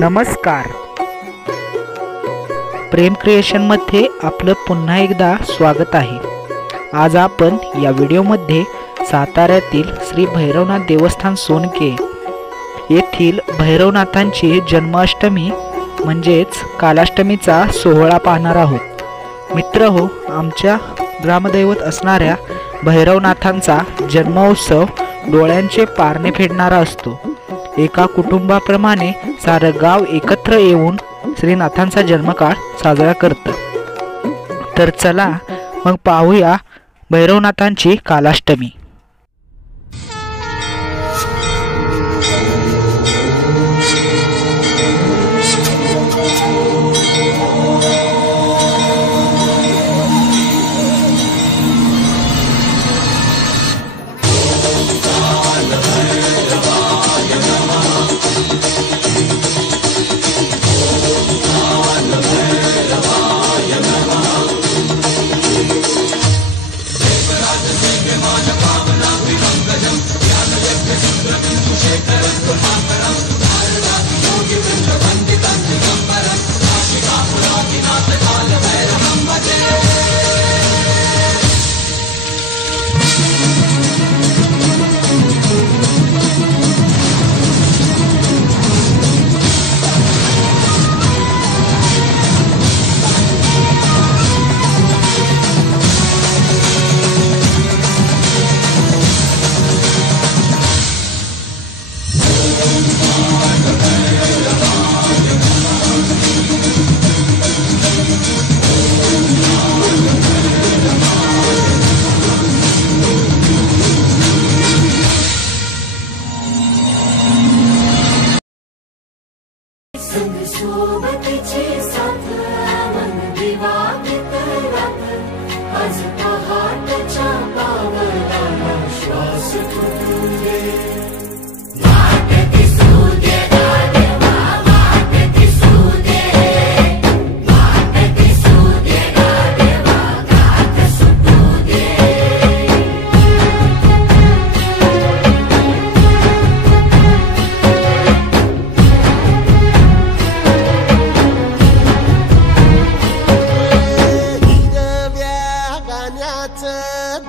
नमस्कार. प्रेम क्रिएशनमध्ये आपलं पुन्हा एकदा स्वागत आहे. आज आपण या व्हिडिओमध्ये साताऱ्यातील श्री भैरवनाथ देवस्थान सोनके येथील भैरवनाथांची जन्माष्टमी म्हणजेच कालाष्टमीचा सोहळा पाहणार आहोत. मित्रहो, आमच्या ग्रामदैवत असणाऱ्या भैरवनाथांचा जन्मोत्सव डोळ्यांचे पारणे फेडणारा असतो. एका कुटुंबाप्रमाणे सारं गाव एकत्र येऊन श्रीनाथांचा जन्मकाळ साजरा करतं. तर चला मग पाहूया भैरवनाथांची कालाष्टमी.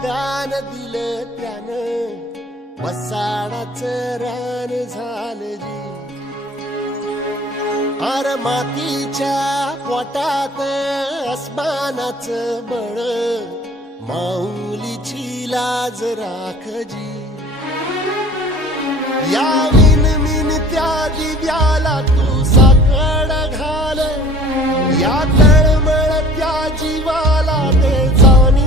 दान दिलं त्यानं वसाडाचं रान झालं जी. अर मातीच्या पोटात अस्मानाचं बळ, माऊलीची लाज राखजी. या मिन त्या दिव्याला तू साकड घाल, या तळमळ त्या जीवाला दे जाणी.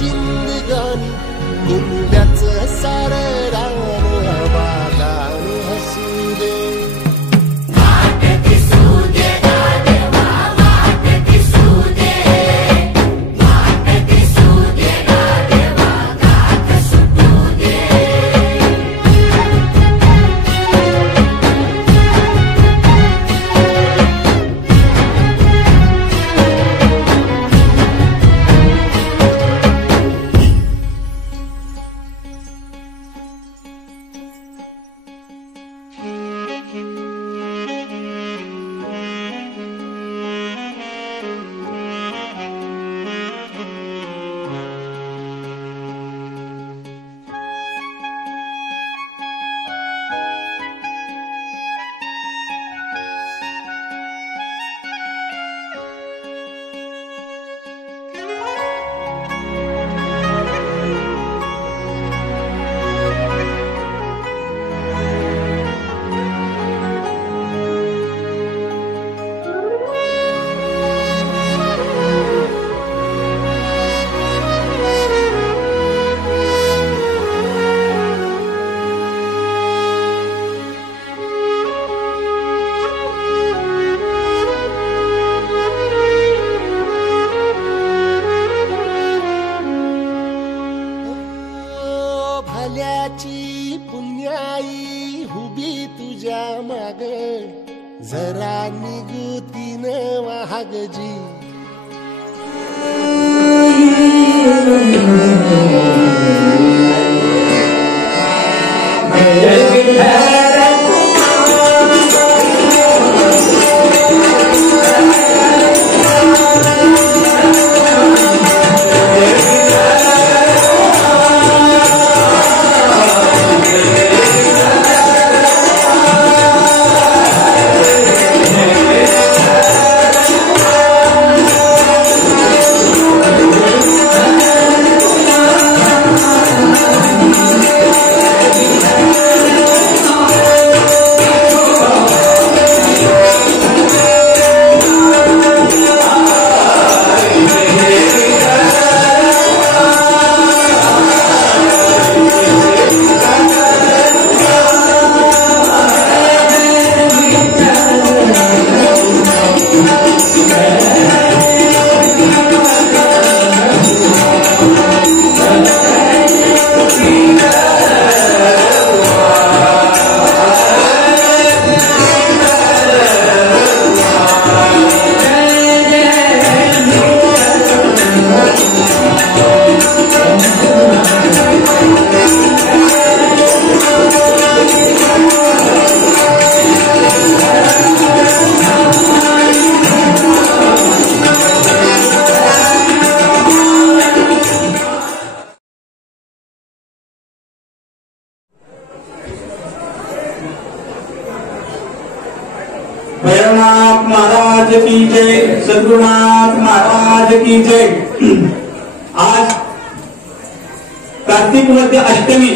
जिंदगानी कुंड्याचं सारं रान आबादान हसू दे. जरा निगुतीन वाहगजी भैरवनाथ महाराज की जय, सद्गुरुनाथ महाराज की जय। आज कार्तिक मध्य अष्टमी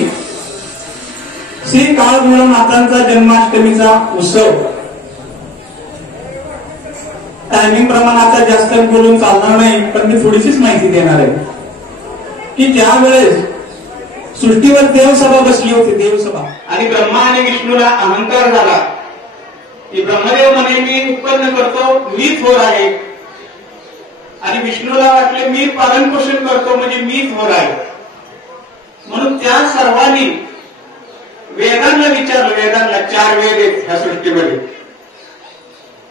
श्री काळभैरवनाथांचा जन्माष्टमीचा उत्सव। टायमिंग प्रमाणाचा जास्त बोलून चालणार नाही, पण मी थोडीशीच माहिती देणार आहे की ज्या वेळेस सृष्टीवर देवसभा बसली होती, देवसभा, आणि ब्रह्मा आणि विष्णूला अहंकार झाला की ब्रह्मदेव म्हणे मी उत्पन्न करतो, मी थोर आहे, आणि विष्णूला वाटले मी पालन पोषण करतो म्हणजे मी थोर आहे। म्हणून त्या सर्वांनी वेदांना विचारलं, वेदांना 4 वेद आहेत ह्या सृष्टीमध्ये,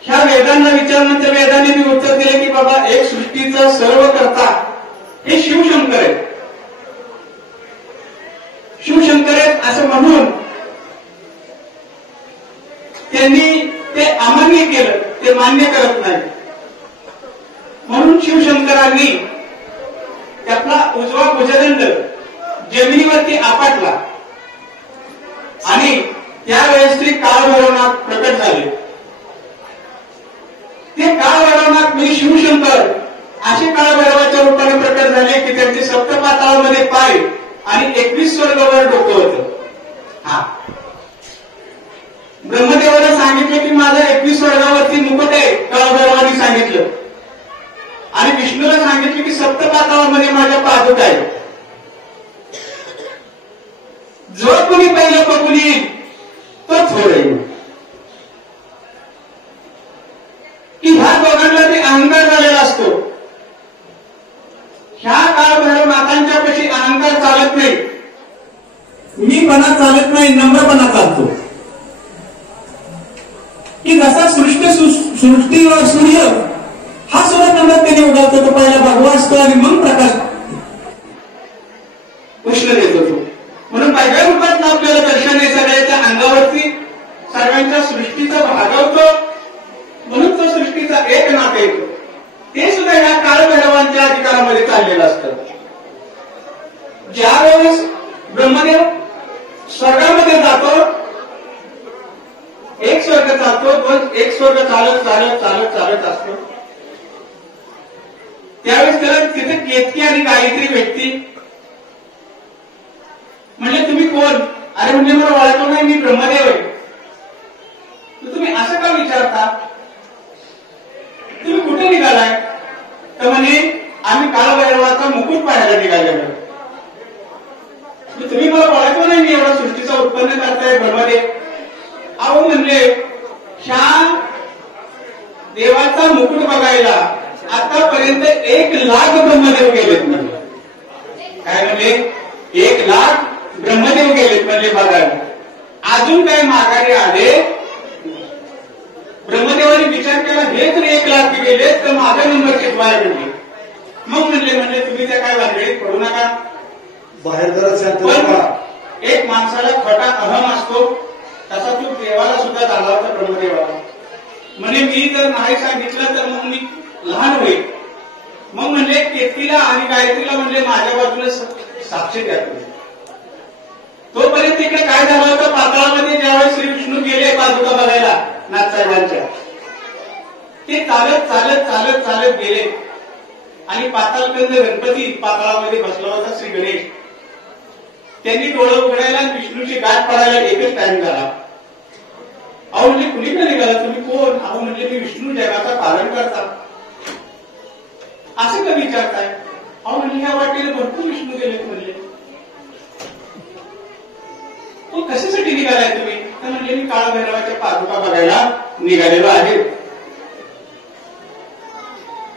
ह्या वेदांना विचारल्यानंतर वेदांनी मी उत्तर दिले की बाबा एक सृष्टीचा सर्व करता हे शिवशंकर आहे, शिवशंकर आहेत असं म्हणून त्यांनी ते अमान्य केलं, ते मान्य करत नाही। म्हणून शिवशंकरांनी त्यातला उजवा भुजदंड जमिनीवरती आपटला आणि त्यावेळेस श्री काळभैरवनाथ प्रकट झाले। ते काळभैरवनाथ म्हणजे शिवशंकर असे काळभैरवाच्या रूपाने प्रकट झाले की त्यांचे सप्तपाताळामध्ये पाय आणि 21 स्वर्गावर डोकं होतं। ब्रह्मदेवाला सांगितलं की माझा 21 स्वर्गावरती मुकुट आहे, काळभैरवांनी सांगितलं, आणि विष्णूला सांगितलं की सप्तपाताळामध्ये माझ्या पादुका आहे। जो कोणी पहिलं बघून येईल तो थोर येईल, की ह्या दोघांना ते अहंकार झालेला असतो। ह्या काळभैरवनाथांच्या पाशी अहंकार चालत नाही, मीपणा चालत नाही, नम्रपणा चालतो। की जसा सृष्टीवर सूर्य हा सूर्यप्रकाशाने उगवतो, तो पहिला भगवा असतो आणि मग प्रकाश उष्ण देत होतो। म्हणून वेगळ्या रूपात आपल्याला दर्शन आहे, सगळ्याच्या अंगावरती सर्वांच्या सृष्टीचा भागवतो, म्हणून तो सृष्टीचा एक नाथ येतो। ते सुद्धा ह्या काळभैरवांच्या अधिकारामध्ये चाललेलं असतं। ज्या वेळेस ब्रह्मदेव स्वर्गामध्ये जातो, एक स्वर्ग चालतो, एक स्वर्ग चालत चालत चालत चालत असतो, त्यावेळेस त्याला तिथे केतकी आणि गायत्री भेटती। म्हणजे तुम्ही कोण? अरे म्हणजे मला ओळखतो नाही, मी ब्रह्मदेव आहे। तुम्ही असं का विचारता? तुम्ही कुठे निघालाय? तर म्हणे आम्ही काळभैरवाचा मुकुट पाहायला निघालेलो। तुम्ही मला ओळखतो नाही, मी एवढा सृष्टीचा उत्पन्न करताय ब्रह्मदेव। अहो म्हणजे ह्या देवाचा मुकुट बघायला आतापर्यंत 1 लाख ब्रह्मदेव गेलेत। म्हणजे काय म्हणजे 1 लाख ब्रह्मदेव गेलेत म्हणजे बघायला, अजून काही माघारी आले ब्रह्मदेवाने विचार केला, हे जर 1 लाख गेले तर माझा नंबर शिकवायला भेटले. मग म्हणले तुम्ही त्या काय वादळीत पडू नका, बाहेर जरा पण एक माणसाला खोटा अहम असतो, तसा तो देवाला सुद्धा झाला होता ब्रह्मदेवाला. म्हणे मी जर नाही सांगितलं तर मग मी लहान होईल. मग म्हणले केतीला आणि गायत्रीला म्हणले माझ्या बाजूला साक्षी द्या. तोपर्यंत तिकडे काय झालं होतं, पाताळामध्ये ज्यावेळेस श्री विष्णू गेले पादुका बघायला नाथसाहेबांच्या, ते चालत चालत चालत चालत गेले आणि पाताळकंद गणपती पाताळामध्ये बसला होता श्री गणेश. त्यांनी डोळं उघडायला आणि विष्णूची गाठ पडायला एकच टाइम झाला. अहो म्हणजे कुणीकडे निघाला तुम्ही कोण? अहो म्हणजे मी विष्णू जगाचा पालन करता. असं का विचारताय? अहो म्हणजे ह्या वाटेने भरपूर विष्णू गेले म्हणले. तो कशासाठी निघालाय तुम्ही? तर म्हणजे मी काळभैरवाच्या पादुका बघायला निघालेलो आहे.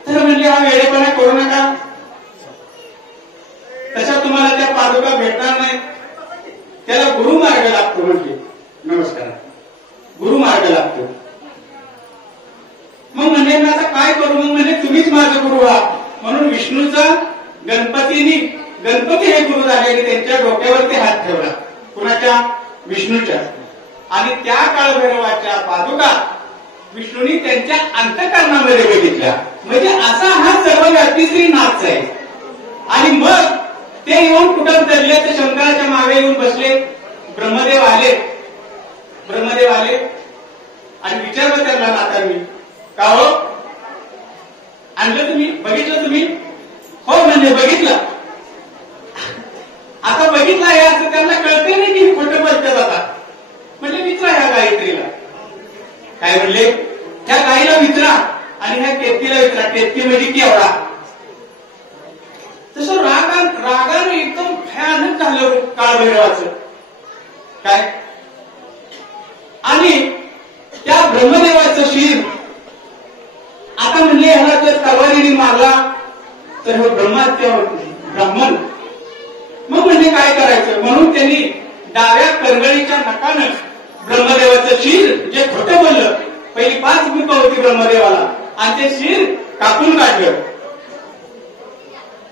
तर म्हणजे हा वेळेपणा करू नका, तशा तुम्हाला त्या पादुका भेटणार नाही. त्याला गुरुमार्ग लागतो. म्हणजे नमस्कार, गुरुमार्ग लागतो. मग म्हणजे मी आता काय करू? मग म्हणजे तुम्हीच माझं गुरु आहात. म्हणून विष्णूचा गणपती हे गुरु झाले आणि त्यांच्या डोक्यावरती हात ठेवला. कुणाच्या? विष्णूच्या. आणि त्या काळभैरवाच्या पादुका विष्णूंनी त्यांच्या अंतःकरणामध्ये बघितल्या. म्हणजे असा हा सर्वव्यापी श्रीनाथ आहे. आणि मग ते येऊन कुठं धरले तर शंकराच्या मागे येऊन बसले. ब्रह्मदेव आले आणि विचारलं त्यांना नाथांनी, का हो आणलं तुम्ही? बघितलं तुम्ही? हो म्हणजे बघितलं. आता बघितलं आहे असं त्यांना कळते नाही की खोटं बोलतात. आता म्हणजे विचारा ह्या गायत्रीला. काय म्हणले? त्या गाईला विचारा आणि ह्या केतीला विचारा. केती म्हणजे केवढा? तसं रागानं एकदम भयानक झालं काळभैरवाचं. काय? आणि त्या ब्रह्मदेवाचं शिर आता म्हणले ह्याला जर तलवारीने मारला तर हे ब्रह्महत्या होती, ब्राह्मण. मग म्हणजे काय करायचं? म्हणून त्यांनी डाव्या करगळीच्या नकानं ब्रह्मदेवाचं शिर, जे खोटं बोललं, पहिली 5 मुख होती ब्रह्मदेवाला, आणि ते शिर कापून काढलं.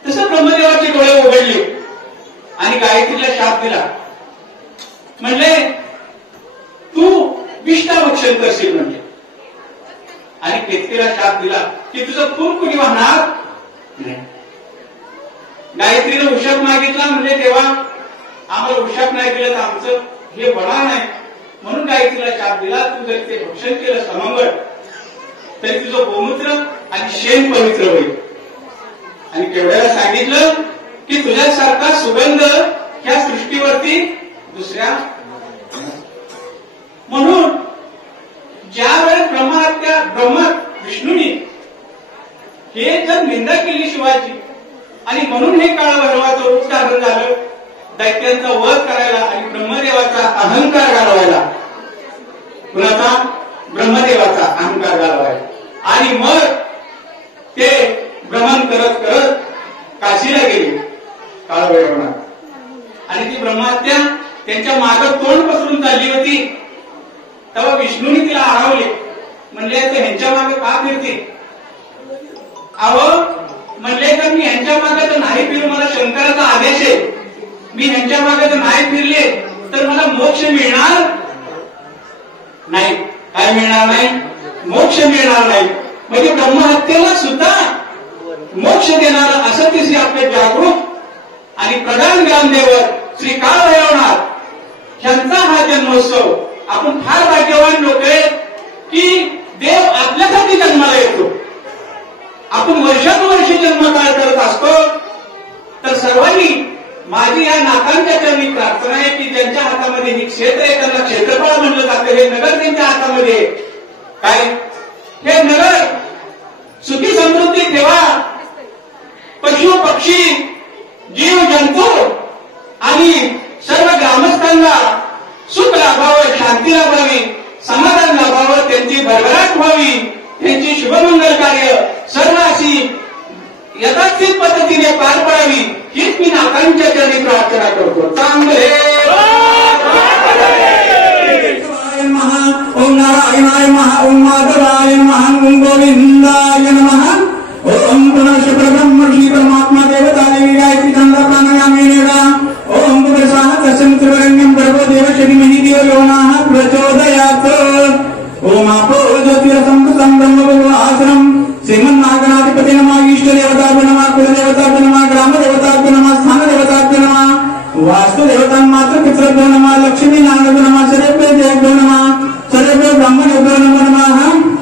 तसं ब्रह्मदेवाचे डोळे उघडले आणि गायत्रीला शाप दिला. म्हणले तू विष्ठा भक्षण करशील म्हणजे. आणि केतकीला शाप दिला की तुझं खून कुणी वाहणार नाही. गायत्रीनं उशाप मागितला. म्हणजे तेव्हा आम्हाला उशाप नाही दिलं तर आमचं हे होणार नाही. म्हणून गायत्रीला शाप दिला, तू जर ते भक्षण केलं समंगळ तरी तुझं गोमूत्र आणि शेण पवित्र होईल. आणि केवढ्याला सांगितलं की तुझ्यासारखा सुगंध ह्या सृष्टीवरती दुसऱ्या. म्हणून ज्या वेळेस ब्रह्म विष्णूंनी हे जर निंदा केली शिवाची, आणि म्हणून हे काळभैरवाचं रूप धारण झालं दैत्यांचा वध करायला आणि ब्रह्मदेवाचा अहंकार घालवायला. कुणाचा? ब्रह्मदेवाचा अहंकार घालवायला. आणि मग ते भ्रमण करत करत काशीला गेले काळभैरवनाथ. आणि ती ब्रह्महत्या त्यांच्या मागं तोंड पसरून चालली होती. तेव्हा विष्णूने तिला हरवले. म्हणले तर ह्यांच्या मागे का फिरते? अहो म्हणले तर मी ह्यांच्या मागे तर नाही फिरू, मला शंकराचा आदेश आहे. मी ह्यांच्या मागे तर नाही फिरले तर मला मोक्ष मिळणार नाही. काय मिळणार नाही? मोक्ष मिळणार नाही. म्हणजे ब्रह्महत्येला सुद्धा मोक्ष देणारा असं ते श्री आपले जागृत आणि प्रधान ग्रामदेवर श्री काळभैरवनाथ यांचा हा जन्मोत्सव. आपण फार भाग्यवान लोक आहे की देव आपल्यासाठी जन्माला येतो. आपण वर्षानुवर्ष जन्म काय करत असतो. तर सर्वांनी माझी या नाथांच्या चरणी प्रार्थना आहे की ज्यांच्या हातामध्ये ही क्षेत्र आहे त्यांना क्षेत्रफळ म्हणलं जातं. हे नगर त्यांच्या हातामध्ये. काय? हे नगर सुखी समृद्धी ठेवा. पशु पक्षी जीव जंतू आणि सर्व ग्रामस्थांना सुख लाभावं, शांती लाभावी, समाधान लाभावं, त्यांची भरभराट व्हावी, त्यांची शुभमंगल कार्य सर्व अशी यथाचित पद्धतीने पार पडावी हीच मी नाथांच्या चरणी प्रार्थना करतो. चांगले ओम नारायणाय महा ओम देवतां मातृपितृभ्यो नमः लक्ष्मी नारायण नमः सर्वेभ्यो देवेभ्यो नमः सर्वेभ्यो ब्राह्मणेभ्यो नमो नमः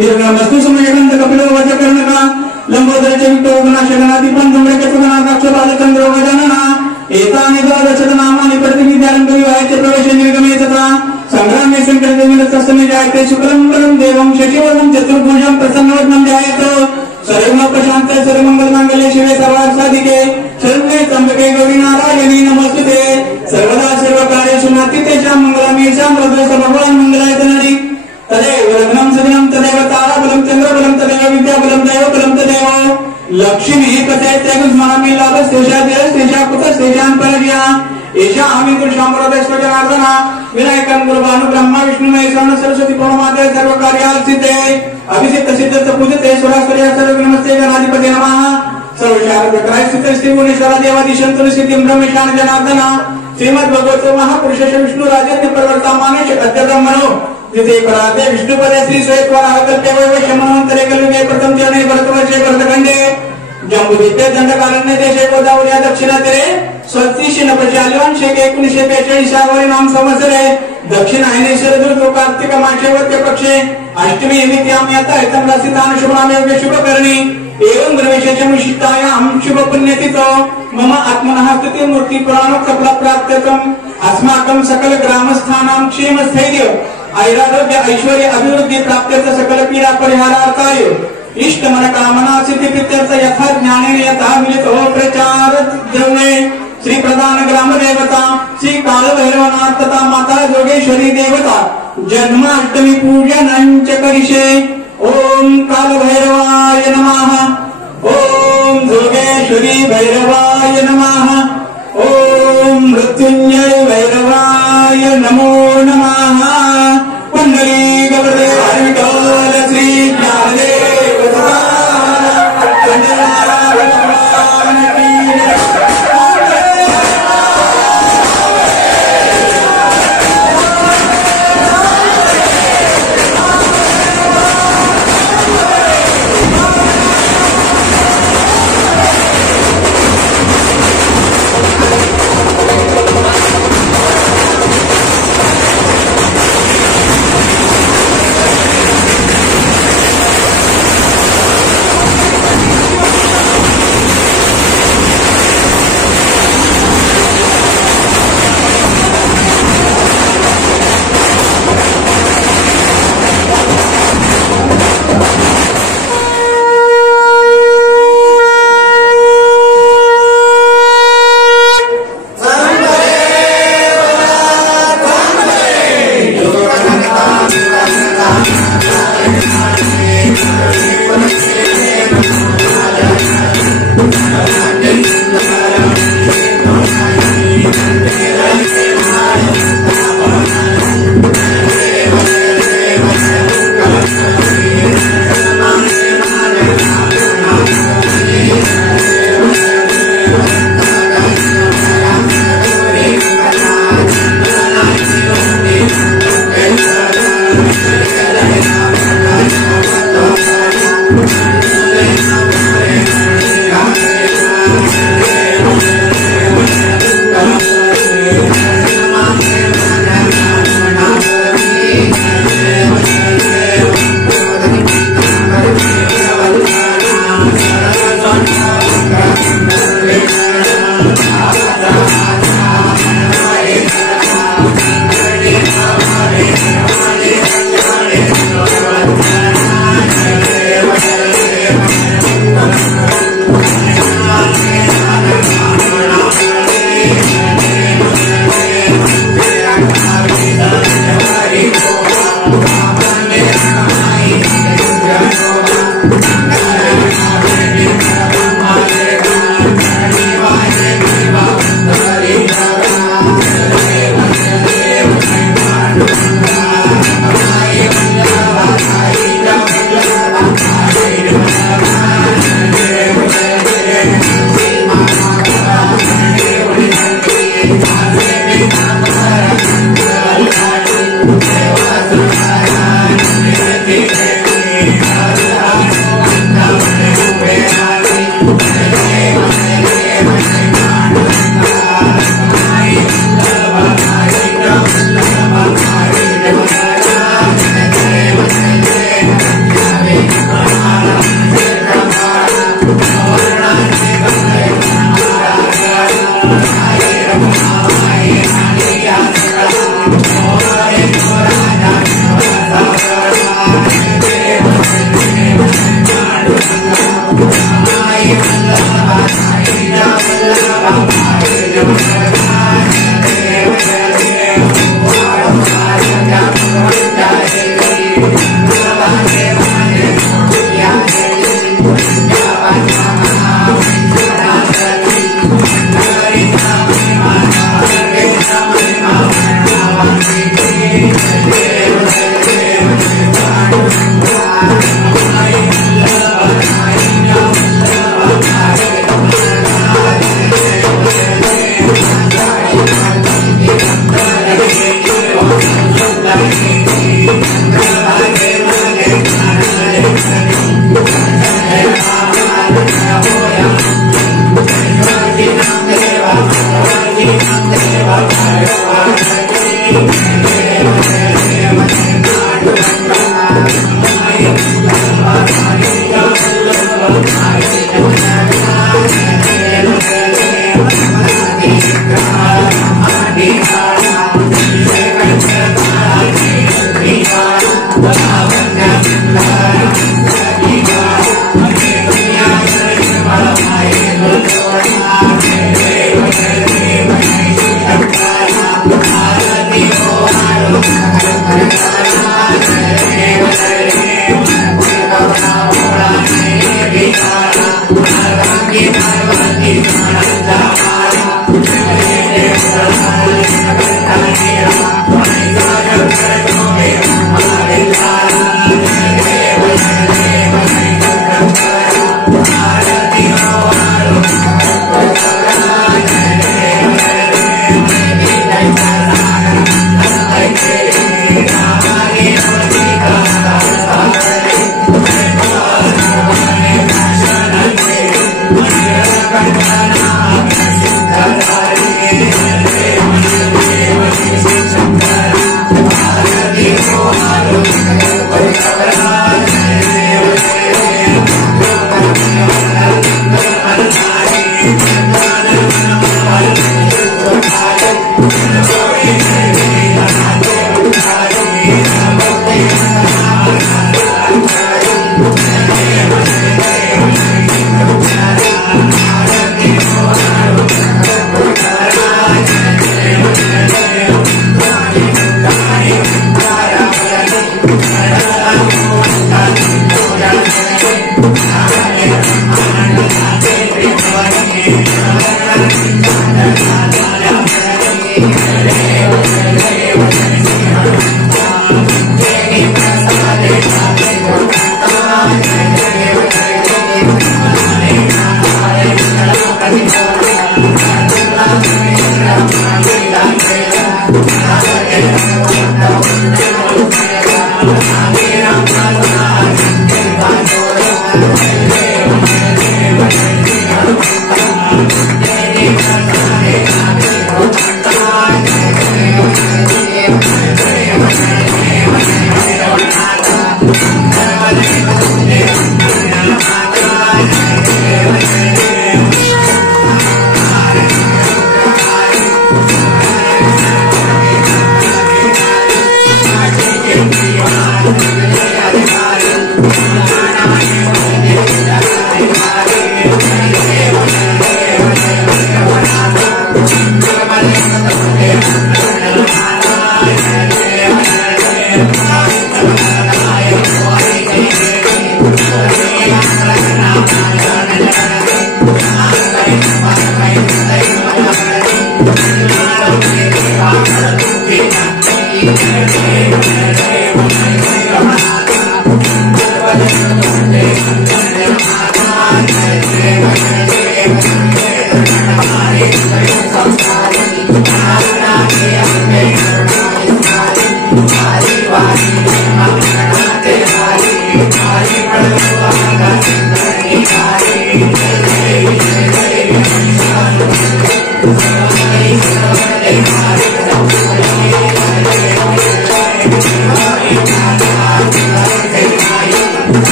निर्गमस्तु समयगंध कपिलो वज्रकर्णका लंबोदर चरितो गणाशगणाधिपं धूम्रकेतुगणाक्षपालचंद्रो गजानना एतानि द्वादशनामानि प्रतिनिध्यालंकरि वायचे प्रवेश निर्गमे तथा संग्रामे संकल्पनिरस्तस्मै जायते शुक्लं वरं देवं शशिवर्णं चतुर्भुजं प्रसन्नवदनं ध्यायेत् सर्वं प्रशान्ते सर्वमङ्गलमाङ्गल्ये शिवे सर्वार्थसाधिके शरण्ये त्र्यम्बके गौरी नारायणी नमोस्तुते सर्वदा सर्वकार्येषु नास्तितेषां मङ्गलमेषां वरदे सर्वभवान् मङ्गलाय तनरि तदेव लग्नं सजनं तदेव ताराबलं चन्द्रबलं तदेव विद्याबलं दैवबलं तदेव लक्ष्मी कथयते स्मरामि लाभस्तेषा देशस्तेषा कुतस्तेषां परज्ञा एषा आमितुषाम्बरदेश्वर जनार्दना विनायकं गुरुभानु ब्रह्मा विष्णु महेश्वर सरस्वती प्रणमाते सर्वकार्यार्थिते अभिषेक सिद्धस्त पूजते सुरासुर्या सर्व नमस्ते गणाधिपते नमः सर्वशारदकाय स्थिते श्री गुणेश्वर देवादिशंतु सिद्धिं ब्रह्मेशान जनार्दना श्रीमद् भगवतो महापुरुषस्य विष्णु राजन्य प्रवर्तमाने अद्य ब्रह्मणो जिथे पराते विष्णुपदे श्री स्वयंवर आकल्प्य वैवश्यमनंतरे कलयुगे प्रथम चरणे भरतवर्षे भरतखंडे जम्बूद्वीपे दंडकारण्य देशे गोदावरी दक्षिणातीरे स्वस्तिशी नवजालिवांशे 1942 नाम संवत्सरे दक्षिणायने शरदृतु कार्तिक मासे वद्य पक्षे अष्टमी द्वितीयां याता हितं राशितान शुभनामे शुभकरणी एवं ब्रह्मविशेषं विशिष्टायां शुभ पुण्यतिथौ मम आत्मनः स्तुति मूर्ति पुराणोक्त प्राप्त्यर्थम् अस्माकं सकल ग्रामस्थानां क्षेम स्थैर्य ऐरारोग्य ऐश्वर्य अभिवृद्धि प्राप्त्यर्थ सकल पीडा परिहारार्थाय इष्ट मनोकामना सिद्धि प्रीत्यर्थ यथा ज्ञानेन यथा मिलितो प्रचार द्रव्ये श्री प्रधान ग्राम देवता श्री काल भैरवनाथ तथा माता जोगेश्वरी देवता जन्माष्टमी पूजनं च करिष्ये ओम काल भैरवाय नमः ओम जोगेश्वरी भैरवाय नमः ओम मृत्युंजय भैरवाय नमो नमः पुंडरी गवरे हरिकाल श्री ज्ञानदेव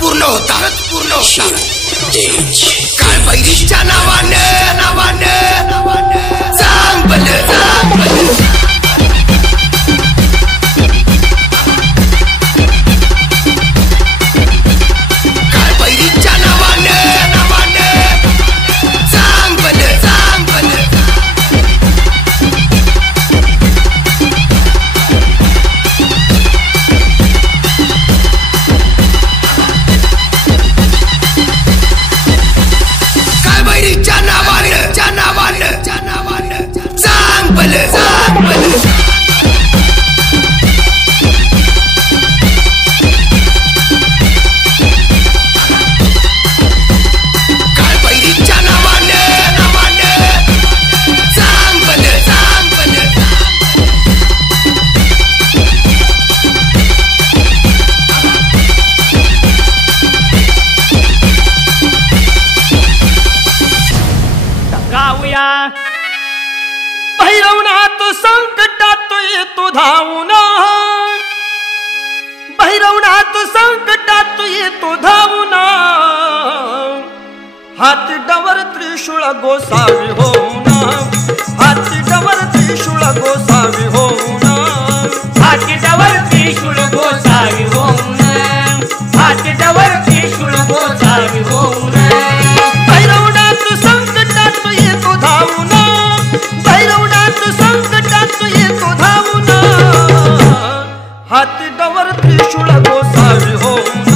पूर्ण होता काळभैरीच्या नावाने सांग भलं काळभैरीच्या नावाने सांग भलं काळभैरीच्या नावाने सांग भलं काळभैरीच्या नावाने सांग भलं गाऊया भैरवनाथ संकटात येतो धावून भैरवनाथ संकटात येतो धावून हाती डवर त्रिशूळ गोसावी होऊन हाती डवर त्रिशूळ गोसावी होऊन हाती डवर त्रिशूळ गोसावी होऊन हाती डवर त्रिशूळ गोसावी होऊन भैरवनाथ संकटात येतो धावून भैरवनाथ संकटात येतो धावून हाती डवर त्रिशूळ गोसावी होऊन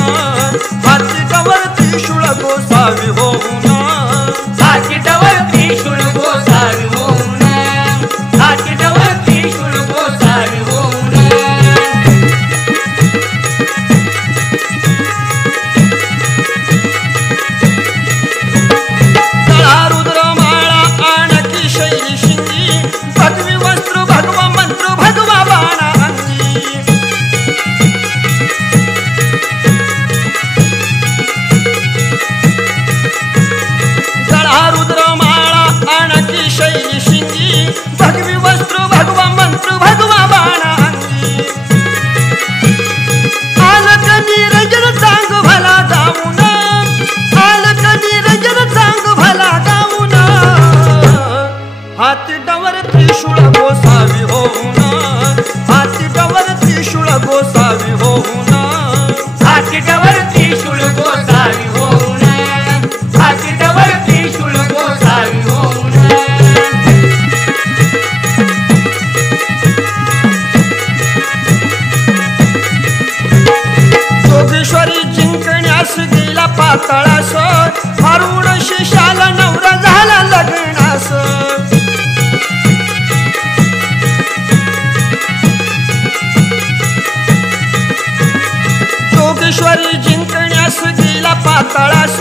हाती डवर त्रिशूळ गोसावी होऊन हाती डवर त्रिशूळ गोसावी होऊन हाती डवर त्रिशूळ गोसावी होऊन रुद्रमाळा आणखी शैली शिंगी भगवी वस्त्र भगवा मंत्र भगवा बाणा अंगी रुद्रमाळा आणखी शैली शिंगी भगवी वस्त्र भगवा मंत्र भगवा बाणा अंगी आलक निरंजन चांग भला गाऊन आलक निरंजन चांग भला गाऊन हाती डवर त्रिशूळ गोसावी होऊन हाती डवर त्रिशूळ गोसावी होऊन हाती डवर त्रिशूळ गोसावी होऊन हाती डवर त्रिशूळ गोसावी होऊन जोगेश्वरी जिंकण्यास गेला पाताळास हरुण शेषाला नवरा झाला लग्नास जोगेश्वरी जिंकण्यास गेला पाताळास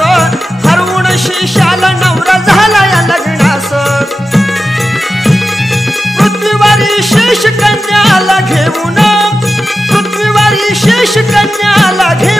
हरुण शेषाला नवरा झाला या लग्नास पृथ्वीवारी शेष कन्याला घेऊन पृथ्वीवारी शेष कन्याला घेऊन